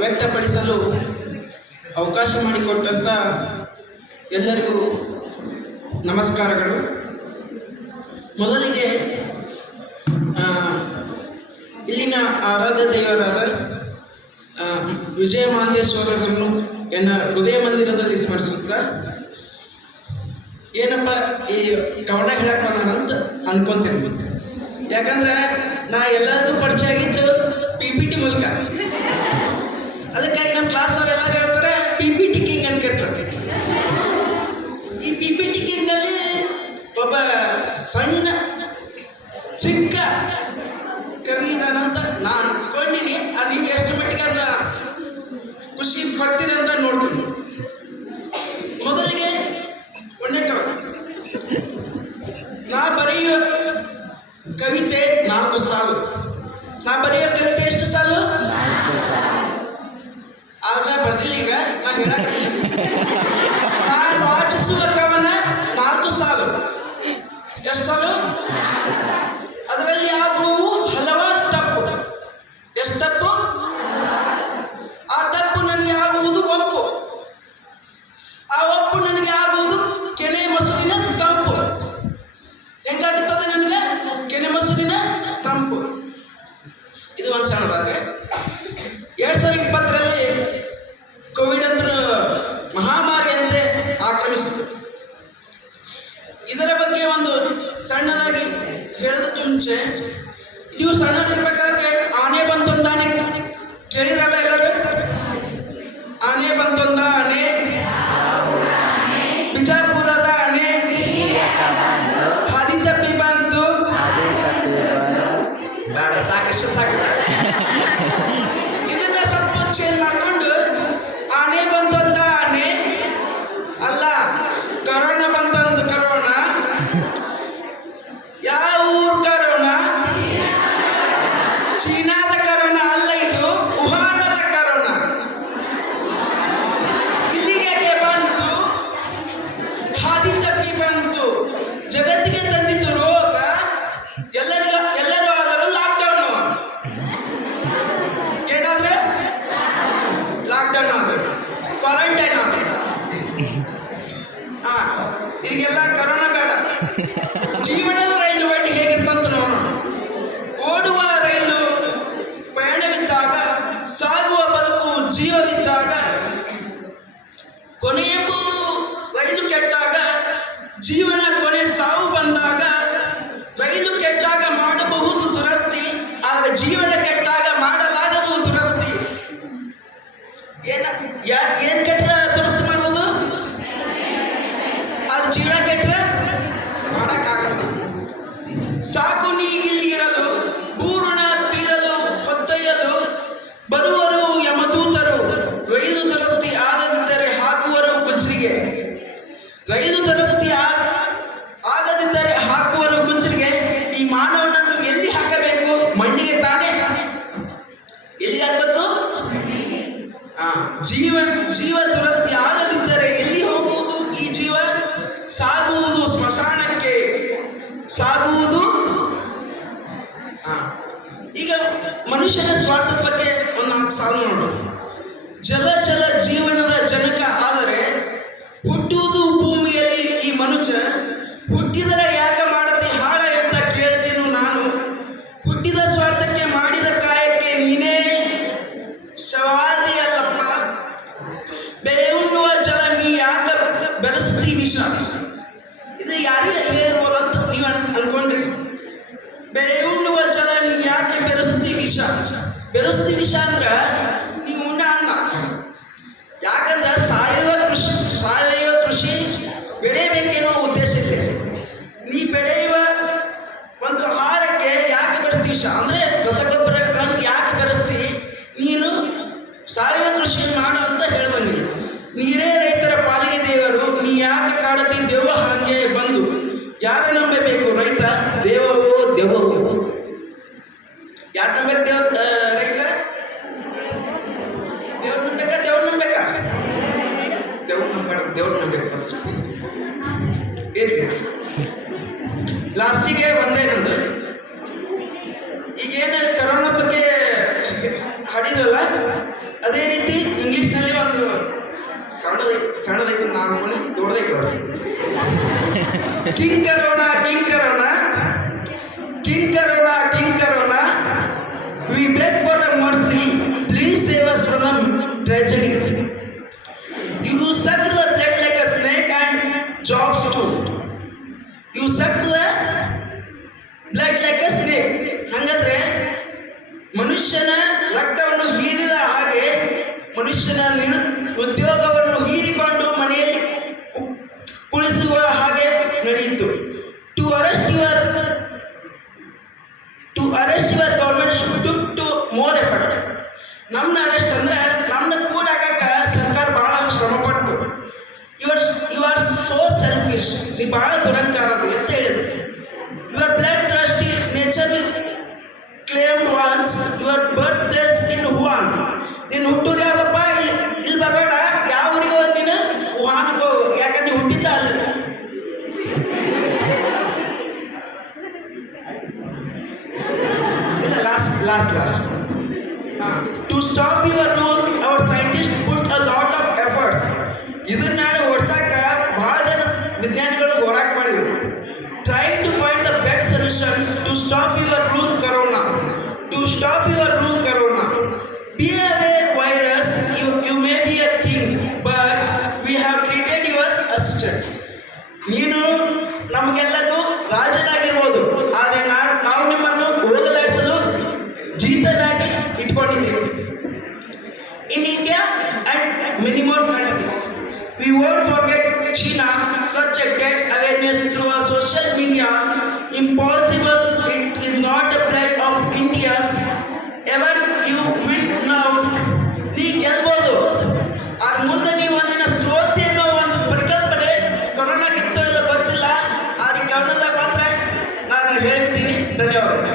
ವ್ಯಕ್ತಪಡಿಸಲು ಅವಕಾಶ ಮಾಡಿಕೊಟ್ಟಂಥ ಎಲ್ಲರಿಗೂ ನಮಸ್ಕಾರಗಳು. ಮೊದಲಿಗೆ ಇಲ್ಲಿನ ಆರಾಧ್ಯ ದೇವರಾದ ವಿಜಯ ಮಹದೇಶ್ವರರನ್ನು ಎನ್ನ ಹೃದಯ ಮಂದಿರದಲ್ಲಿ ಸ್ಮರಿಸುತ್ತಾ ಏನಪ್ಪ ಈ ಕವನ ಹೇಳಕ್ಕೆ ನಾನಂತ ಅನ್ಕೊಂತೀನಿ. ಯಾಕಂದ್ರೆ ನಾ ಎಲ್ಲರಿಗೂ ಪರಿಚಯ ಆಗಿದ್ದು PPT ಮೂಲಕ. ಅದಕ್ಕಾಗಿ ನಮ್ಮ ಕ್ಲಾಸ್ ಅವರೆಲ್ಲರೂ ಹೇಳ್ತಾರೆ PPT ಕಿಂಗ್ ಅಂತ ಕೇಳ್ತಾರೆ. ಈ PPT ಕಿಂಗ್ನಲ್ಲಿ ಒಬ್ಬ ಸಣ್ಣ ಚಿಕ್ಕ ಕವಿ ಇದಾನಂತ ನಾನು ಅನ್ಕೊಂಡಿನಿ. ನೀವು ಎಷ್ಟು ಮಟ್ಟಿಗೆ ಅದನ್ನ ಖುಷಿ ಪಡ್ತೀರಿ ಅಂತ ನೋಡ್ತೀನಿ. ಮೊದಲಿಗೆ ಒಂದೇ ಕವನ. ನಾ ಬರೆಯುವ ಕವಿತೆ 4 ಸಾಲು. ನಾ ಬರೆಯೋ ಕವಿತೆ ಎಷ್ಟು ಸಾಲು? 4 ಸಾಲು. ಆದ್ರೆ ಬರ್ದಿಲ್ಲ. ಈಗ ನಾ ಹೇಳಕ್ಕೆ ನಾನು ವಾಚಿಸುವ ಕವನ 4 ಸಾಲು. ಎಷ್ಟು ಸಾಲು? 4 ಸಾಲು. ಅದರಲ್ಲಿ ಆಗುವು ಹಲವಾರು ತಪ್ಪು. ಎಷ್ಟು ತಪ್ಪು? ಆ ತಪ್ಪು ನನಗೆ ಆಗುವುದು ಒಪ್ಪು. ಆ ಒಪ್ಪು ನನಗೆ ಆಗುವುದು ಕೆನೆ ಮೊಸರಿನ ತಂಪು. ಹೆಂಗಾಗುತ್ತದೆ ನನಗೆ ಕೆನೆ ಮೊಸರಿನ ತಂಪು? ಇದು ಒಂದು ಸಣ್ಣದಾದ್ರೆ 2020ರಲ್ಲಿ ಕೋವಿಡ್ ಅಂತ ಮಹಾಮಾರಿಯಂತೆ ಆಕ್ರಮಿಸಿತು. ಇದರ ಬಗ್ಗೆ ಒಂದು ಸಣ್ಣದಾಗಿ ಹೇಳೋದಕ್ಕೆ ಮುಂಚೆ, ನೀವು ಸಣ್ಣದಿರ್ಬೇಕಾದ್ರೆ ಆನೆ ಬಂತೊಂದ ಆನೆ ಕೇಳಿದ್ರಲ್ಲ ಎಲ್ಲರೂ? ಆನೆ ಬಂತೊಂದ ಆನೆ, ಬಿಜಾಪುರದ ಆನೆ, ಹಾದಿ ತಪ್ಪಿ ಬಂತು. ಬೇಡ, ಸಾಕಷ್ಟು ಸಾಕು. ಇದನ್ನ ಸ್ವಲ್ಪ ಚೇಂಜ್ ಮಾಡ್ಕೊಂಡು ಆನೆ ಬಂತೊಂದ ಆನೆ ಅಲ್ಲ, ಕರೋನಾ ಬಂತಂದು ಕರೋನಾ. ಯಾವ ಊರ್ ಕರೋನಾ? ಚೀನಾದ ಕರೋನಾ ಅಲ್ಲ, ಇದು ವುಹಾನದ ಕರೋನಾ. ಇಲ್ಲಿಗೆ ಬಂತು, ಹಾದಿ ತಪ್ಪಿ ಬಂತು, ಜಗತ್ತಿಗೆ ತಂದಿದ್ದು ರೋಗ. ಎಲ್ಲರೂ ಆದರೂ ಲಾಕ್ಡೌನ್. ಏನಾದ್ರೆ ಲಾಕ್ಡೌನ್ ಆದರು, ಕ್ವಾರಂಟೈನ್ ಆದರು. ಈಗೆಲ್ಲ ಕರೋನಾ ಬೇಡ. ಜೀವನದ ರೈಲು ಬಂಡಿ ಹೇಗಿರ್ತಂತ ನೋಡೋಣ. ಓಡುವ ರೈಲು ಪಯಣವಿದ್ದಾಗ, ಸಾಗುವ ಬದುಕು ಜೀವವಿದ್ದಾಗ, ಕೊನೆ ಎಂಬುದು ರೈಲು ಕೆಟ್ಟಾಗ, ಜೀವನ ಕೊನೆ ಸಾವು ಬಂದಾಗ. ರೈಲು ಕೆಟ್ಟಾಗ ಮಾಡಬಹುದು ದುರಸ್ತಿ, ಆದರೆ ಜೀವನ ಕೆಟ್ಟಾಗ ಮಾಡಲಾಗದು ದುರಸ್ತಿ. ಏನ್ ಕೆಟ್ಟರೆ ದುರಸ್ತಿ ಮಾಡ್ಬೋದು, ಅದು ಜೀವನ ಕೆಟ್ಟರೆ ಮಾಡಕ್ಕಾಗಲ್ಲ. ಸಾಕು ನೀಗಿಲ್ಲಿರಲು, ಪೂರ್ಣ ತೀರಲು ಹೊತ್ತೊಯ್ಯಲು ಬರುವರು ಯಮದೂತರು. ರೈಲು ದುರಸ್ತಿ ಆಗದಿದ್ದರೆ ಹಾಕುವರು ಗುಜ್ರಿಗೆ. ರೈಲು ದುರಸ್ತಿ ಆಗದಿದ್ದರೆ ಹಾಕುವರು ಗುಜ್ರಿಗೆ. ಈ ಮಾನವನನ್ನು ಎಲ್ಲಿ ಹಾಕಬೇಕು? ಮಣ್ಣಿಗೆ ತಾನೇ. ಎಲ್ಲಿ ಹಾಕಬೇಕು? ಜೀವ ದುರಸ್ತಿ ಆಗದಿದ್ದರೆ ಎಲ್ಲಿ ಹೋಗುವುದು ಈ ಜೀವ? ಸಾಗುವುದು ಸ್ಮಶಾನಕ್ಕೆ, ಸಾಗುವುದು. ಈಗ ಮನುಷ್ಯನ ಸ್ವಾರ್ಥದ ಬಗ್ಗೆ ಒಂದು 4 ಸಾಲು ನೋಡೋಣ. ಜಲ ಜೀವನದ ಜನಕ ಆದರೆ ಹುಟ್ಟುವುದು ಭೂಮಿಯಲ್ಲಿ ಈ ಮನುಷ್ಯ. ಹುಟ್ಟಿದರೆ ಯಾಕೆ ಮಾಡತಿ ಹಾಳ ಅಂತ ಕೇಳಿದೆನು ನಾನು. ಹುಟ್ಟಿದ ಸ್ವಾರ್ಥಕ್ಕೆ ಮಾಡಿದ ಕಾಯಕ್ಕೆ ನೀನೇ ಶವಾದಿಯಲ್ಲಪ್ಪ. ಬೆಳೆ ಉಣ್ಣುವ ಜಲ ನೀ ಯಾಕೆ ಬೆರೆಸ್ತಿ ವಿಷ? ಇದು ಯಾರಿಗೆ ಹೇಳಿರ್ಬೋದಂತ ನೀವು ಅನ್ಕೊಂಡ್ರಿ. ಬೆಳೆ ಉಣ್ಣುವ ಜಲ ನೀ ಯಾಕೆ ಬೆರೆಸ್ತಿ ವಿಷ? ಬೆರೆಸ್ತಿ ವಿಷ ಅಂದ್ರೆ ನೀವು ಉಂಡ ಅನ್ನ. ಯಾಕಂದ್ರೆ ಸಾವಯವ ಕೃಷಿ ಬೆಳೆಯಬೇಕೇನೋ ಉದ್ದೇಶ ಇದೆ. ನೀ ಬೆಳೆಯುವ ಒಂದು ಆಹಾರಕ್ಕೆ ಯಾಕೆ ಬೆರೆಸ್ತಿ ವಿಷ ಅಂದ್ರೆ ರಸಗೊಬ್ಬರಗಳನ್ನು ಯಾಕೆ ಬೆರೆಸ್ತಿ? ನೀನು ಸಾವಯವ ಕೃಷಿ ಮಾಡು ಅಂತ ಹೇಳ್ಬಂದಿ. ನೀರೇ ರೈತರ ಪಾಲಿಗೆ ದೇವರು, ನೀ ಯಾಕೆ ಕಾಡತಿ ದೇವ ಹಾಗೆ ಬಂದು? ಯಾರು ನಂಬಬೇಕು ರೈತ? ದೇವವೋ ದೆವ್ವವೋ? ಯಾರು ನಂಬಬೇಕು ರೈತ? ದೇವ್ರು ನಂಬೇಕಾ? ದೇವ್ರು ನಂಬೇಕಾ? ದೇವ್ರು ನಂಬೇಕು ಫಸ್ಟ್. ಲಾಸ್ಟಿಗೆ ಒಂದೇ ನಂದು. ಈಗೇನು ಕರೋನಾ ಬಗ್ಗೆ ಹಾಡಿದ್ವಲ್ಲ, ಅದೇ ರೀತಿ ಇಂಗ್ಲೀಷ್ನಲ್ಲಿ ಒಂದು ಸಣ್ಣದಕ್ಕೆ ನಾನು ದೊಡ್ಡದಕ್ಕೆ king corona king corona king corona king corona we beg for a mercy please save us from tragedy you suck the blood like a snake and jobs to you suck the blood like a snake. ಹಾಗಾದ್ರೆ ಮನುಷ್ಯನ ರಕ್ತವನ್ನು ಹೀರಿದ ಹಾಗೆ ಮನುಷ್ಯನ ಉದ್ಯೋಗವನ್ನು ಹೀರಿಕೊಂಡು ಮನೆಯಲ್ಲಿ ಕುಳಿಸುವ ಹಾಗೆ ನಡೆಯಿತು. To arrest your government took to more effort. ನಮ್ಮನ್ನ ಅರೆಸ್ಟ್ ಅಂದ್ರೆ ನಮ್ಮನ್ನ ಕೂಡಾಕ ಸರ್ಕಾರ ಬಹಳ ಶ್ರಮ ಪಟ್ಟು ಯು ಆರ್ ಸೋ ಸೆಲ್ಫಿಶ್, ನೀ ಬಹಳ ದುರಂಕಾರದು ಅಂತ ಹೇಳಿದ್ರು. Your bloodthirsty nature will claim once your birthplace in Wuhan. ನೀನು ಹುಟ್ಟೂರು ಯಾವುದಪ್ಪ, ಇಲ್ಲಿ ಬರಬೇಡ, ಯಾವ ಊರಿಗೆ ಹೋಗಿ ನೀನು ಹುವಾನ್ಗೆ ಹೋಗು, ಯಾಕಂದ್ರೆ ನೀವು ಹುಟ್ಟಿದ್ದ ಅಲ್ಲಿ. ಇಲ್ಲ last to stop your rule our scientist put a lot of efforts. ಇದನ್ನ ನಾನು ಓಡ್ಸಾಕ ಬಹಳ ಜನ ವಿಜ್ಞಾನಿಗಳು ಹೋರಾಟ ಮಾಡಿದರು. Trying to find the best solution to stop your rule corona. To stop your rule corona, be aware virus, you may be a king but we have treated your assistant. ನೀನು ನಮಗೆಲ್ಲರೂ ರಾಜನಾಗಿರ್ಬೋದು, ಆದರೆ ನಾವು ನಿಮ್ಮನ್ನು ಹೋಗಲಾಡಿಸಲು ಜೀತನಾಗಿ ಇಟ್ಕೊಂಡಿದ್ದೇವೆ. In India and many more countries, we won't forget China subjected awareness through our social media. Impossible, it is not the blood of Indians. Ever you win now, ನೀ ಗೆಲ್ಬೋದು, ಆದ್ರೆ ಮುಂದೆ ನೀವು ಒಂದಿನ ಸೋತಿ ಅನ್ನೋ ಒಂದು ಪರಿಕಲ್ಪನೆ ಕೊರೋನಾಗಿತ್ತೋ ಇಲ್ಲ ಗೊತ್ತಿಲ್ಲ, ಆದ್ರೆ ಗಮನದಾಗ ಮಾತ್ರ ನಾನು ಹೇಳ್ತೀನಿ. ಧನ್ಯವಾದ.